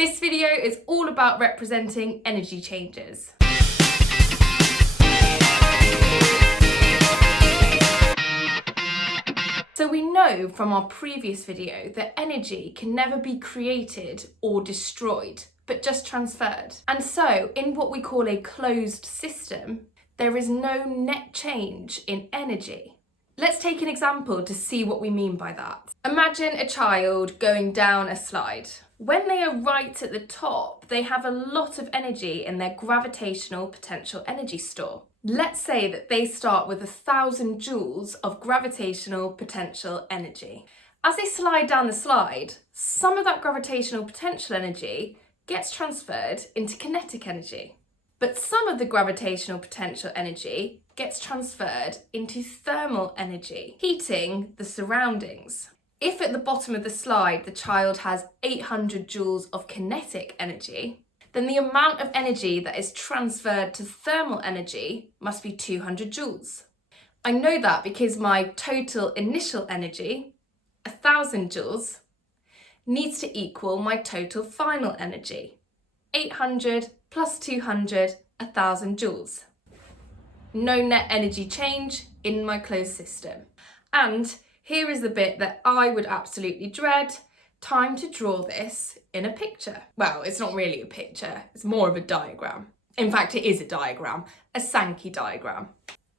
This video is all about representing energy changes. So we know from our previous video that energy can never be created or destroyed, but just transferred. And so in what we call a closed system, there is no net change in energy. Let's take an example to see what we mean by that. Imagine a child going down a slide. When they are right at the top, they have a lot of energy in their gravitational potential energy store. Let's say that they start with 1,000 joules of gravitational potential energy. As they slide down the slide, some of that gravitational potential energy gets transferred into kinetic energy. But some of the gravitational potential energy gets transferred into thermal energy, heating the surroundings. If at the bottom of the slide the child has 800 joules of kinetic energy, then the amount of energy that is transferred to thermal energy must be 200 joules. I know that because my total initial energy, 1,000 joules, needs to equal my total final energy, 800 plus 200, 1,000 joules. No net energy change in my closed system. And here is the bit that I would absolutely dread. Time to draw this in a picture. Well, it's not really a picture, it's more of a diagram. In fact, it is a diagram, a Sankey diagram.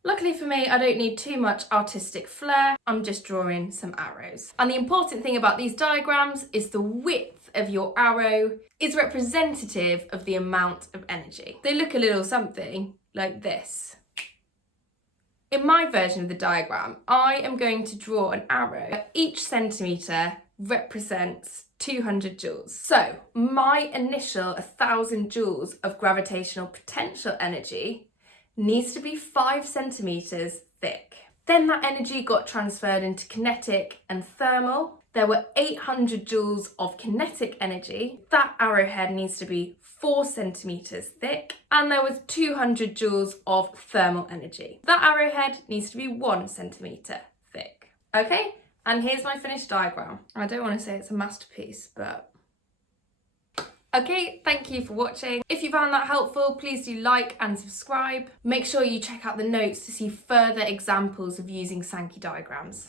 Luckily for me, I don't need too much artistic flair. I'm just drawing some arrows. And the important thing about these diagrams is the width of your arrow is representative of the amount of energy. They look a little something like this. In my version of the diagram, I am going to draw an arrow. Each centimetre represents 200 joules. So my initial 1,000 joules of gravitational potential energy needs to be 5 centimetres thick. Then that energy got transferred into kinetic and thermal. There were 800 joules of kinetic energy. That arrowhead needs to be 4 centimetres thick. And there was 200 joules of thermal energy. That arrowhead needs to be 1 centimetre thick. Okay, and here's my finished diagram. I don't want to say it's a masterpiece, but... Okay, thank you for watching. If you found that helpful, please do like and subscribe. Make sure you check out the notes to see further examples of using Sankey diagrams.